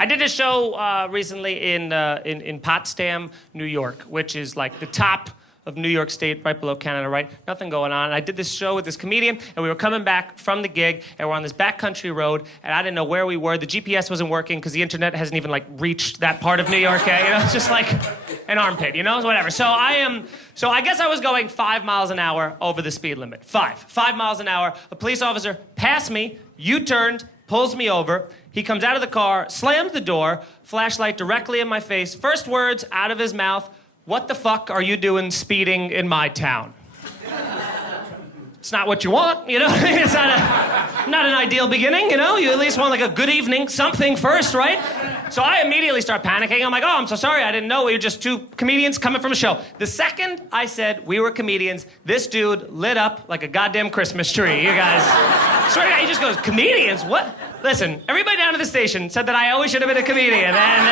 I did a show recently in Potsdam, New York, which is like the top of New York State, right below Canada, right? Nothing going on. And I did this show with this comedian, and we were coming back from the gig, and we're on this backcountry road, and I didn't know where we were. The GPS wasn't working because the internet hasn't even like reached that part of New York yet. You know, it's just like an armpit, you know, whatever. So I guess I was going 5 miles an hour over the speed limit. 5 miles an hour. A police officer passed me, U-turned, pulls me over. He comes out of the car, slams the door, flashlight directly in my face. First words out of his mouth, "What the fuck are you doing speeding in my town?" It's not what you want, you know? It's not an ideal beginning, you know? You at least want like a good evening, something first, right? So I immediately start panicking. I'm like, "Oh, I'm so sorry. I didn't know we were just two comedians coming from a show." The second I said we were comedians, this dude lit up like a goddamn Christmas tree. You guys, swear to God, he just goes, "Comedians? What?" Listen, everybody down at the station said that I always should have been a comedian, and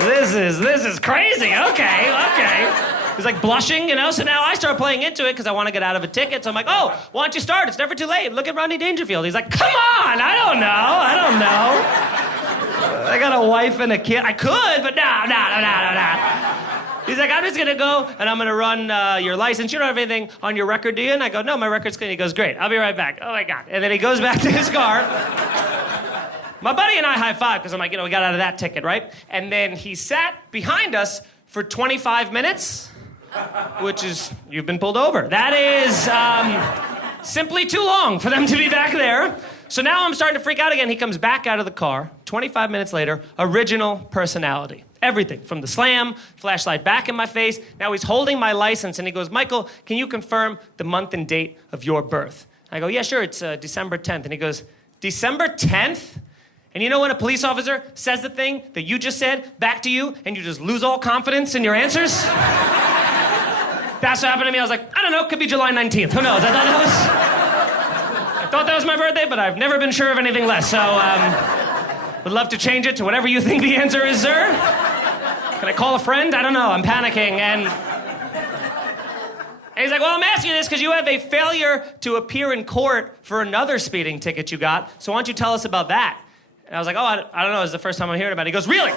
This is crazy. Okay. He's like blushing, you know? So now I start playing into it because I want to get out of a ticket. So I'm like, "Oh, why don't you start? It's never too late. Look at Rodney Dangerfield." He's like, "Come on, I don't know. I got a wife and a kid. I could, but no. He's like, "I'm just going to go and I'm going to run your license. You don't have anything on your record, do you?" And I go, "No, my record's clean." He goes, "Great, I'll be right back." Oh my God. And then he goes back to his car. My buddy and I high-fived because I'm like, you know, we got out of that ticket, right? And then he sat behind us for 25 minutes, which is, you've been pulled over. That is simply too long for them to be back there. So now I'm starting to freak out again. He comes back out of the car, 25 minutes later, original personality. Everything, from the slam, flashlight back in my face. Now he's holding my license and he goes, "Michael, can you confirm the month and date of your birth?" I go, "Yeah, sure, it's December 10th. And he goes, "December 10th? And you know when a police officer says the thing that you just said back to you and you just lose all confidence in your answers?" That's what happened to me. I was like, "I don't know, could be July 19th. Who knows?" I thought that was my birthday, but I've never been sure of anything less. So, would love to change it to whatever you think the answer is, sir. Can I call a friend? I don't know, I'm panicking. And he's like, "Well, I'm asking you this because you have a failure to appear in court for another speeding ticket you got. So why don't you tell us about that?" And I was like, "Oh, I don't know. It's the first time I'm hearing about it." He goes, "Really?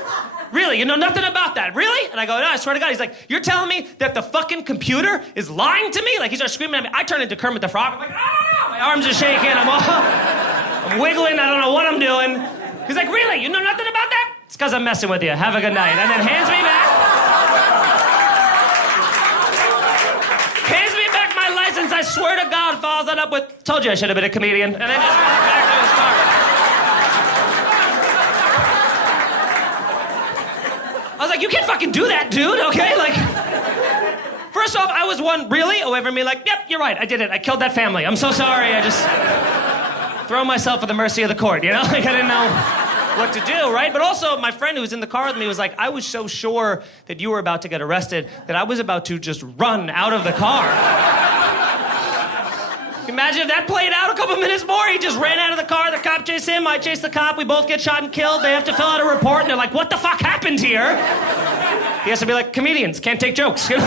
Really? You know nothing about that? Really?" And I go, "No, I swear to God." He's like, "You're telling me that the fucking computer is lying to me?" Like, he starts screaming at me. I turn into Kermit the Frog. I'm like, "Ah!" My arms are shaking. I'm wiggling. I don't know what I'm doing. He's like, "Really? You know nothing about that?" "It's because I'm messing with you. Have a good night." And then hands me back my license. I swear to God, follows that up with, "Told you I should have been a comedian." And then just walks back to his car. I was like, "You can't fucking do that, dude, okay?" Like, first off, I was one really away from me like, "Yep, you're right, I did it. I killed that family. I'm so sorry. I just throw myself at the mercy of the court, you know?" Like, I didn't know what to do, right? But also, my friend who was in the car with me was like, "I was so sure that you were about to get arrested that I was about to just run out of the car." Imagine if that played out a couple minutes more. He just ran out of the car. The cop chased him. I chased the cop. We both get shot and killed. They have to fill out a report, and they're like, "What the fuck happened here?" He has to be like, "Comedians can't take jokes." You know?